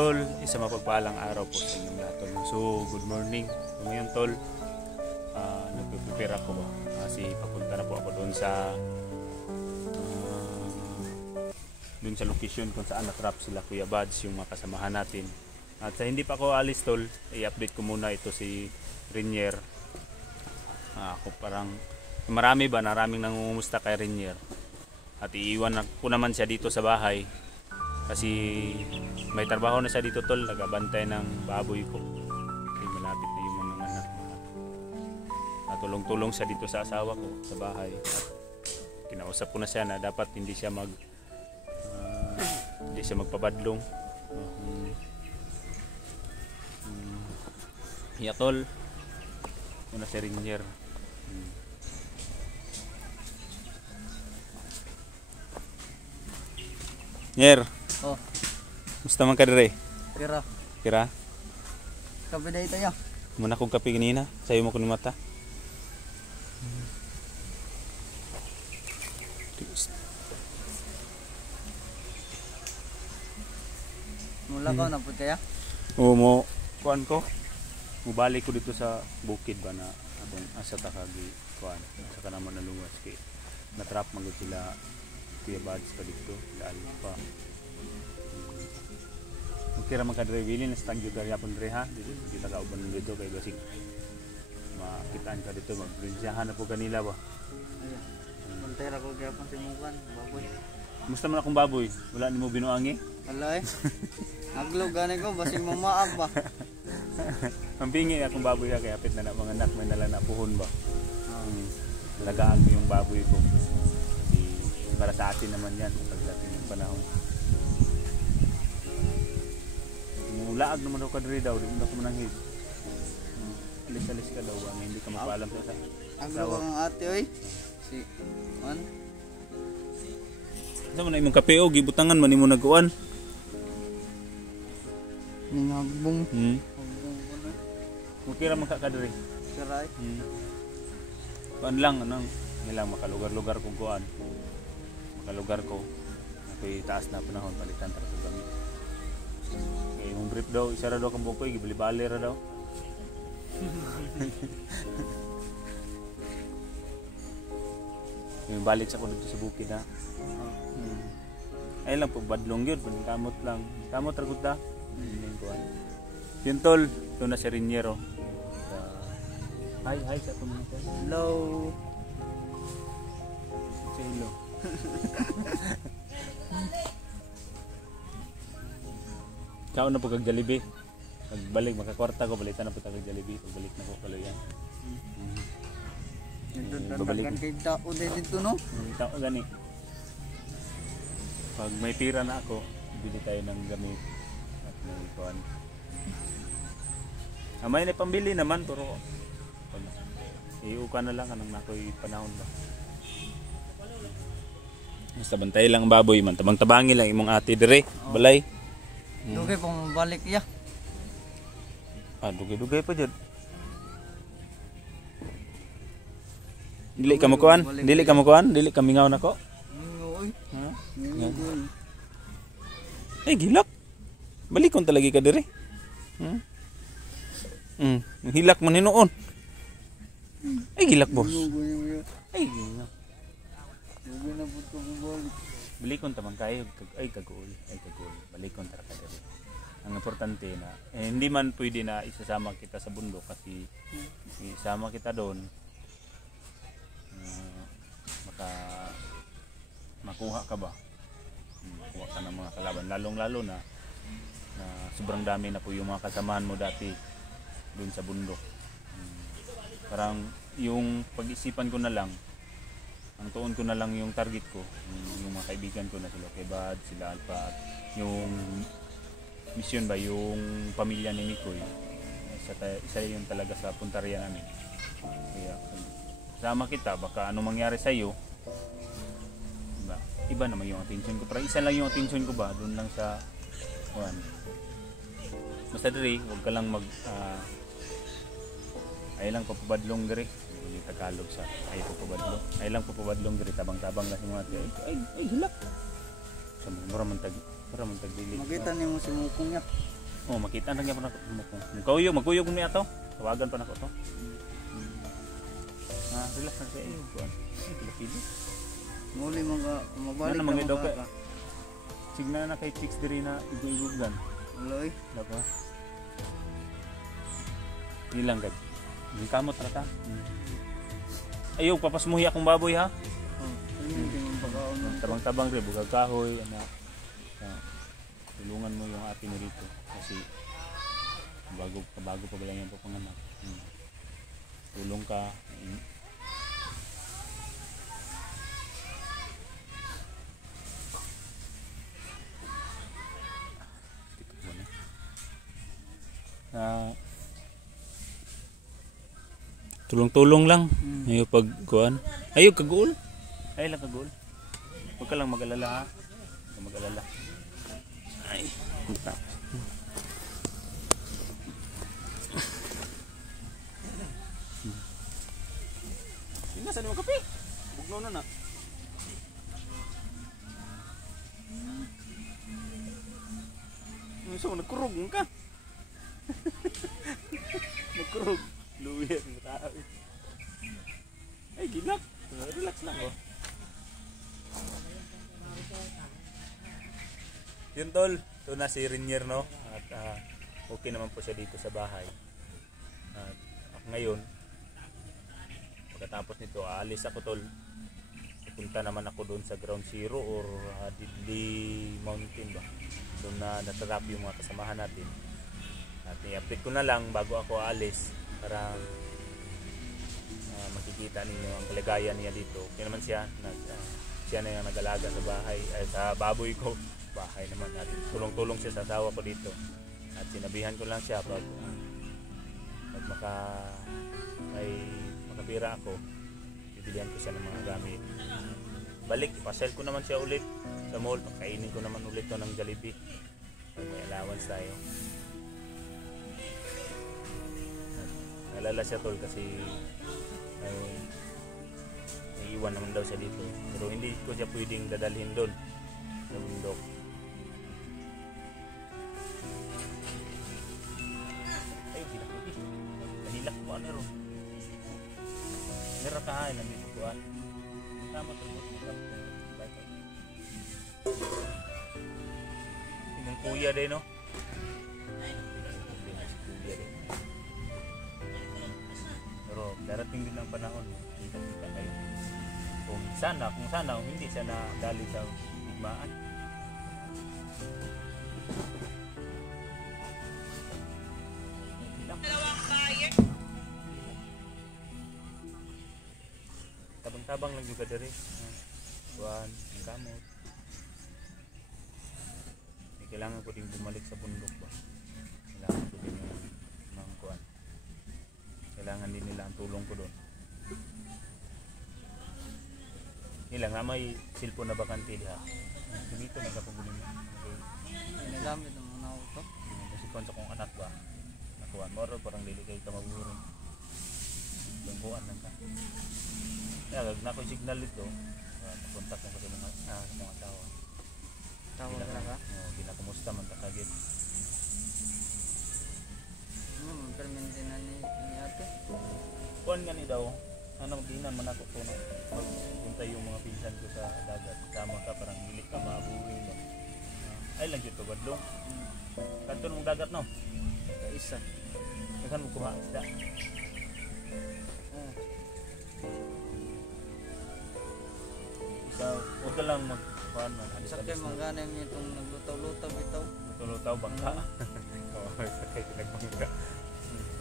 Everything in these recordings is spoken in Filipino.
tol, isa mapagpalang araw po sa inyong lahat tol. So, good morning. So, ngayon tol, nagpe-prepare ako ba? Kasi papunta na po ako doon sa location kung saan natrap sila Kuya Bads, yung mga kasamahan natin. At sa hindi pa ako alis tol, i-update ko muna ito si Renier. Ako parang maraming nangungumusta kay Renier. At iiwan ko naman siya dito sa bahay. Kasi may trabaho na siya dito tol, nagabantay ng baboy ko. Kasi malapit na yung mga anak. Natulong-tulong siya dito sa asawa ko sa bahay. At kinausap ko na siya na dapat hindi siya magpabadlong. Yeah tol, muna si Renier. Nyer. Oh. Musta man ka dire? Kira. Kira? Kape day tayo. Muna kong kape kanina. Sayo mo ko ni mata. Mula ko napod kaya? Oo mo. Kuan ko. Mubalik ko dito sa bukid ba na abong asa takagi kuan. Asa ka naman naluwas kay natrap magud sila Kuya Bads ka dito. Dahil pa. Kira man ka dire willing na stag jud kaya pon dire ha. Dito kita ka uban dito kay basig makitaan ka dito magbrinsyahan na po kanila ba. Ayan. Montera ko kaya pon timukan baboy. Musta man akong baboy? Wala nimo binuangi? Wala eh. Naglog gani ko basig mamaag ba. Mampingi akong baboy kay apit na mga anak may nalang napuhon ba. Lagaan mo yung baboy ko. Para sa atin naman yan pagdating ng panahon. Laag naman daw ka diri daw, di mo na ko mananghid. Alis-alis ka daw, hindi ka mapaalam sa ang ang ate oy. Si man. Sa man imong kape o gibutangan man imo nagkuan. Ningagbong. Mukira man ka diri. Karay. Kuan lang anong nilang makalugar-lugar kung kuan. Makalugar ko. Ako'y taas na panahon palitan tra sa gamit. Okay, yung brief daw, isa ra daw kang bukoy, gibali-bali ra daw. Yung balik sa ko dito sa bukid ha. Ay lang po, badlong yun, kamot lang. Kamot ra gud ta. Yun tol, ito na si Renier. Hi sa tumunod. Hello. Say hello. Kao na po kag Jollibee. Pagbalik makakwarta ko balitan na po kag Jollibee. Pagbalik na ko kaluyan. Babalik kay tao dito no. Tao gani. Pag may pira na ako, bili tayo ng gamit at may kuan. May na pambili naman pero iuka na lang anong nakoy panahon ba. Basta bantay lang baboy man, tabang-tabangi lang imong ate dire, balay. Dugay pang balik ya. Dugay pa jud. Dili ka mo kuan? Dili ka mingaw nako. Oy. Ha? Ay gilak. Balikon talagi ka dire. Hilak man hinuon. Ay gilak boss. Ay gilak. Dugay na pud ko balik. Balikon tamang kayo ay kagul. Balikon tara ka dire. Ang importante na hindi man pwede na isasama kita sa bundok kasi isama kita doon makuha ka ba? Makuha ka ng mga kalaban lalong-lalo na sobrang dami na po yung mga kasamahan mo dati doon sa bundok. Parang yung pag-isipan ko na lang ang tuon ko na lang yung target ko, yung mga kaibigan ko na sila Kuya Bads, sila Alpha, yung mission ba, yung pamilya ni Mikoy. Isa yun talaga sa puntarya namin. Kaya sama kita, baka anong mangyari sa iyo, iba naman yung attention ko. Pero isa lang yung attention ko ba, doon lang sa kuan. Basta diri, huwag ka lang ay lang papabadlong diri. Yung Tagalog sa ay papabadlong. Ay lang papabadlong diri, tabang-tabang lang si mga ay hilak. Sa mura man tag dili. Makita niyo mo si mukong niya. Oh, makita na gyapon ako mo. Magkuyog ni ato. Tawagan pa nako to. Relax na sa iyo, kuan. Pili. Muli mabalik Ano na mga daw mga ka? Signa na kay chicks diri na igug-igugan. Uloy. Dapa. Ilang gad. Di kamot ra ta. Ayaw papasmuhi akong baboy ha. Oh, hindi mo pagkaon mo. Tabang-tabang rin, bugag kahoy, ana. Tulungan mo yung ate mo dito kasi bago pa ba lang yung papanganak. Tulong ka. Tulong-tulong lang. Ayaw pagkuhan. Ayaw kagul. Ayaw lang kagul. Huwag ka lang mag-alala ha. Huwag ka mag-alala. Ay, punta. Saan mo kape? Bugnaw na na. So, nagkurog ka. Nagkurog. Luwir ng tao. Ay, gilak. Relax lang oh. Yun tol, ito na si Rinier no. At okay naman po siya dito sa bahay. At ngayon, pagkatapos nito, aalis ako tol. Pupunta naman ako doon sa Ground Zero or Didli Mountain ba. Doon na natrap yung mga kasamahan natin. At i-update ko na lang bago ako aalis para makikita ninyo ang kalagayan niya dito. Kaya naman siya, siya na yung nag-alaga sa bahay, sa baboy ko. Bahay naman natin. Tulong-tulong siya sa asawa ko dito. At sinabihan ko lang siya pag makapira ako, bibilihan ko siya ng mga gamit. Balik, ipasel ko naman siya ulit sa mall. Pagkainin ko naman ulit to ng Jollibee. Pag may allowance tayo. Nalala siya tol kasi naiiwan naman daw siya dito. Pero hindi ko siya pwedeng dadalhin doon sa bundok. Ay, nahilak ko ano ron. Meron kahain na dito ko. Tama ito. Tingnan kuya din no. Pero darating din ang panahon, kita kayo. Kung sana, hindi siya na dali sa higmaan. Tabang-tabang lang juga dari. Buwan, ang kamot. Kailangan ko din bumalik sa bundok ba. Kailangan ko din ng kuwan. Kailangan din nila ang tulong ko doon. Nilang nga may cellphone na bakante diha. Dito nagkapagulong mo. Nagamit ang mga auto. Kasi kung sa kong anak ba, nakuhan mo parang dili kayo ka magurong. Lungguan lang ka. Kaya na ko signal dito. Kontak mo kasi mga asawa. Tawag na ka? Oo, ginakumusta man kakagit. Permanente na ni ate. Kuhan nga ni daw. Sana magdinan man ako to. Magpunta yung mga pinsan ko sa dagat. Sama ka, parang hilik ka maaburing ba. Ay lang dito, badlong. Kanton mong dagat no? Isa. Saan mo kuha isda? Ikaw, huwag ka lang magkuhan man. Sakay mangganay mo itong naglutaw-lutaw bitaw. Naglutaw bangka. Oo, sakay nagbangka.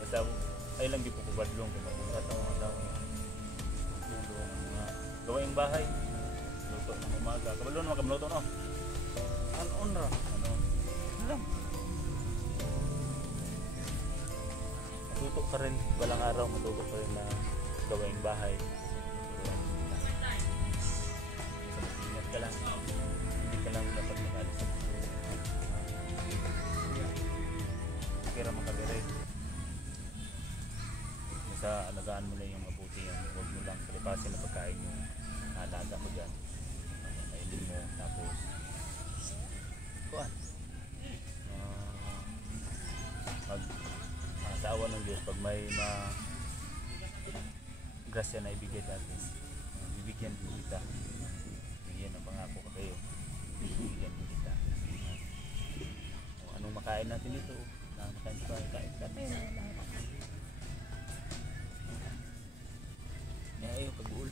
Basta, ay lang di po kubadlong. Kaya ito mga tao. Tulong mga gawaing bahay. Luto ng umaga. Kabalo naman kamluto no? Anon ra. Ano lang. Matuto ka rin. Walang araw, matuto ka rin na gawaing bahay. Ingat ka lang. Hindi ka lang dapat mag-alis sa buhay. Kira makabere. Basta alagaan mo lang yung mabuti yan. Huwag mo lang palipasin na pagkain yung alaga ko dyan. Kainin mo. Tapos kuhan. pag sa awa ng Diyos, pag may grasya na ibigay natin, bibigyan din kita. Yan ang pangako ko kayo, bibigyan din kita. Anong makain natin dito? Makain pa, kain natin. Ayaw, pag-uul.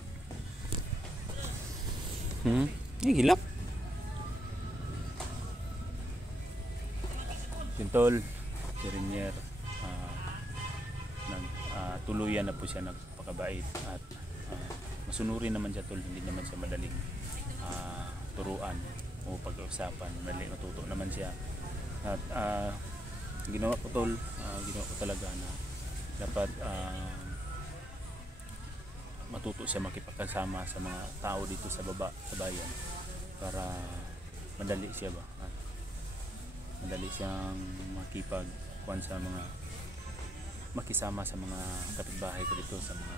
Gilap. Tintol, si Renier, tuluyan na po siya nagpakabait at masunurin naman siya tol, hindi naman siya madaling turuan o pag-uusapan, madaling matuto naman siya. At ginawa ko tol, ginawa ko talaga na dapat matuto siya makipagkasama sa mga tao dito sa baba, sa bayan, para madali siya ba? Madali siyang makipagkuhan sa mga makisama sa mga kapitbahay ko dito, sa mga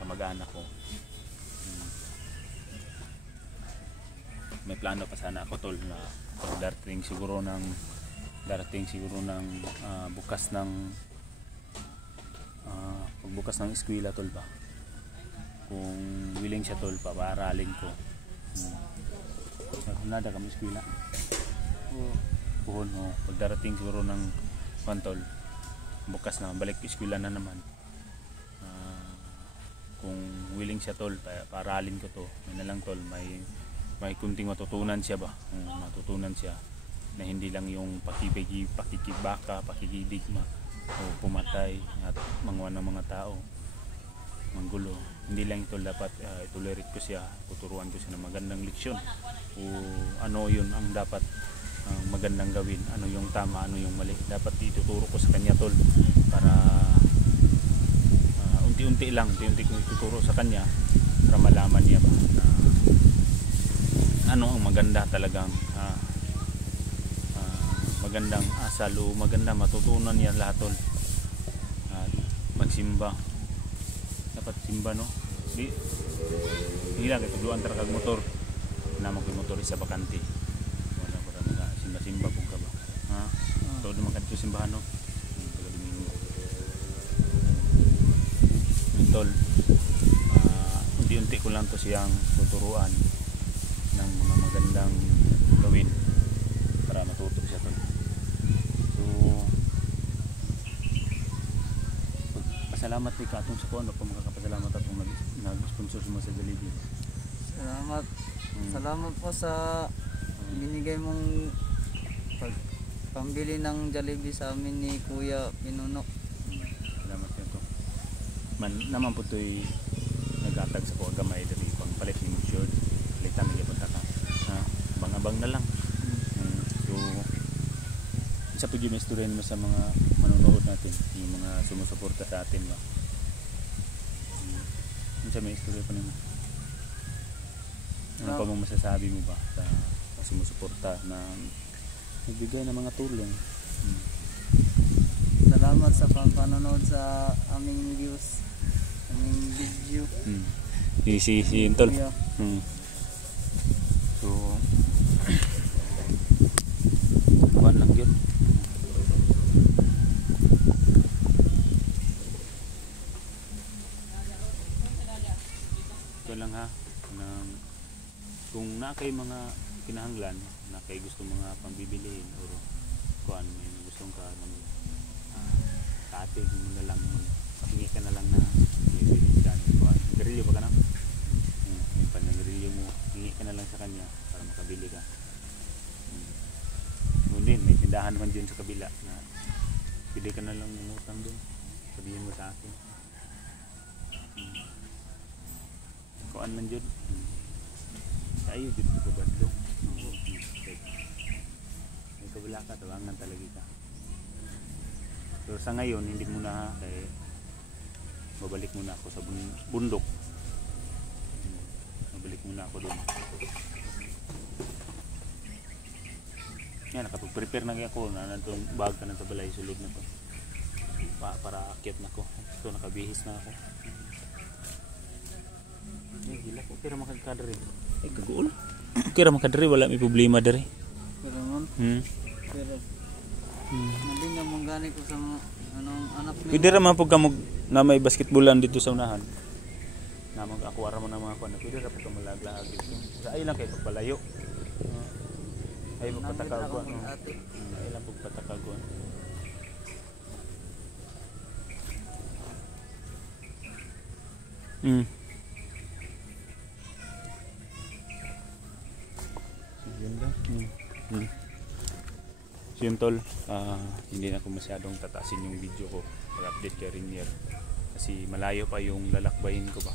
kamag-anak ko. May plano pa sana ako tol na darating siguro ng bukas ng pagbukas ng eskwela tol ba. Kung willing siya tol, papaaralin ko. Nada kami eskwela. Puhon mo, pagdarating siguro ng tol, bukas na, balik eskwela na naman. Kung willing siya tol, paaralin ko to. May na lang tol, may kunting matutunan siya ba? Matutunan siya na hindi lang yung pakikibaka, pakikidigma o pumatay at mangwan ng mga tao, manggulo. Hindi lang ito dapat ituloy ko siya, tuturuan ko siya ng magandang leksyon o ano yun ang dapat magandang gawin, ano yung tama, ano yung mali. Dapat ituturo ko sa kanya tol, para unti-unti ko ituturo sa kanya para malaman niya ba na ano ang maganda talagang magandang asal o maganda matutunan niya lahat tol. Magsimba, dapat simba no, hindi lang ito duan tarakag motor na motor isa bakante, wala ko na simba po ka ba todo naman kadto simbahan no, tol. Unti-unti ko lang to siyang tuturuan ng mga magandang gawin para matuto siya tol. So pasalamat ni katong sa kuno kung makakapasalamat atong nag-sponsor mo sa Jollibee. Salamat po sa binigay mong pambili ng Jollibee sa amin ni Kuya Pinunok. Salamat nito. Naman po ito'y nagkatag sa kuha gamay dari pang palit ni Musyod. Palitan na yung pagkaka. Abang-abang na lang. So, isa po yung istoryan mo sa mga manonood natin, yung mga sumusuporta sa atin ba? Isa may istorya pa naman. Ano pa mong masasabi mo ba sa sumusuporta na nagbigay ng mga tulong? Salamat sa panonood sa aming views, aming video. Si Tol. So, kuhan lang yun. Ito lang ha, kung na kay mga kinahanglan, na kay gusto mga pambibilihin o kuhan, may gustong ka katig mo na lang, pahingi ka na lang na bibili ka ng kuhan. Garilyo ba ka na? Yung panagarilyo mo, hingi ka na lang sa kanya para makabili ka. Ngunit may tindahan naman dyan sa kabila na pili ka na lang umutang doon, sabihin mo sa akin. Kuhan man dyan, tayo dito ko badlong. May kabila ka, tawangan talaga ka. So sa ngayon hindi muna, kaya babalik muna ako sa bundok. Babalik muna ako doon. Yan, nakapag-prepare na ako na itong bag ka ng tabalay sulod na to para akyat na ako. So nakabihis na ako. Gila ko, kira makagkadari. Kaguol. Kira makadari, wala may problema dari. Pero man, pero Hindi na mong gani ko sa mga anong anak ni. Pwede ra man pug kamog na may basketballan dito sa unahan. Na mag-akuara mo na mga kuan. Pwede ra pug malaglaag dito. Sa ay lang kay pagpalayo. Ay pagpatakag ko. Ay lang pug patakag ko. Yun lang. So yun tol, hindi na ako masyadong tataasin yung video ko pag-update kay Rinier kasi malayo pa yung lalakbayin ko ba,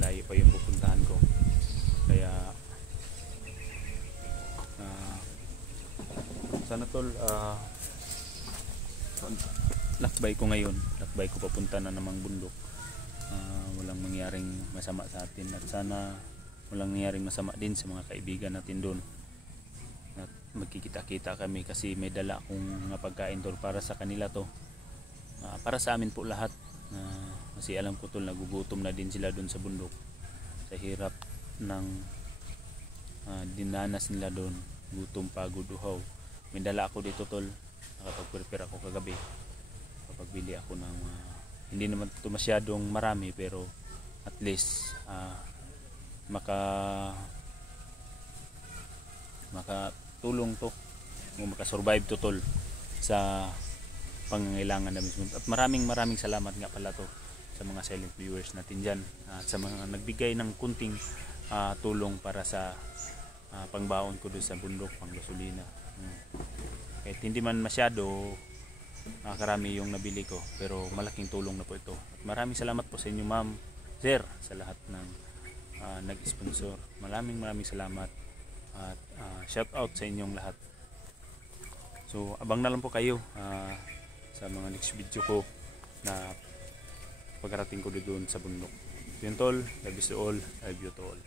malayo pa yung pupuntahan ko, kaya sana tol, lakbay ko ngayon, lakbay ko papunta na namang bundok, walang mangyaring masama sa atin at sana walang mangyaring masama din sa mga kaibigan natin doon. At magkikita-kita kami kasi may dala akong mga pagkain tol para sa kanila to, para sa amin po lahat, kasi alam ko tol nagugutom na din sila doon sa bundok sa hirap ng dinanas nila doon, gutom, pagod, uhaw. May dala ako dito tol, nakapag-prepare ako kagabi, kapagbili ako ng hindi naman ito masyadong marami pero at least makatulong to o makasurvive to tol sa pangangailangan namin. At maraming salamat nga pala to sa mga silent viewers natin dyan at sa mga nagbigay ng kunting tulong para sa pangbaon ko doon sa bundok, pang gasolina. Kahit hindi man masyado karami yung nabili ko pero malaking tulong na po ito. At maraming salamat po sa inyo ma'am, sir, sa lahat ng nag-sponsor. Maraming salamat at shout out sa inyong lahat. So abang na lang po kayo sa mga next video ko na pagkarating ko doon sa bundok. Yun tol, love you to all, love you to all.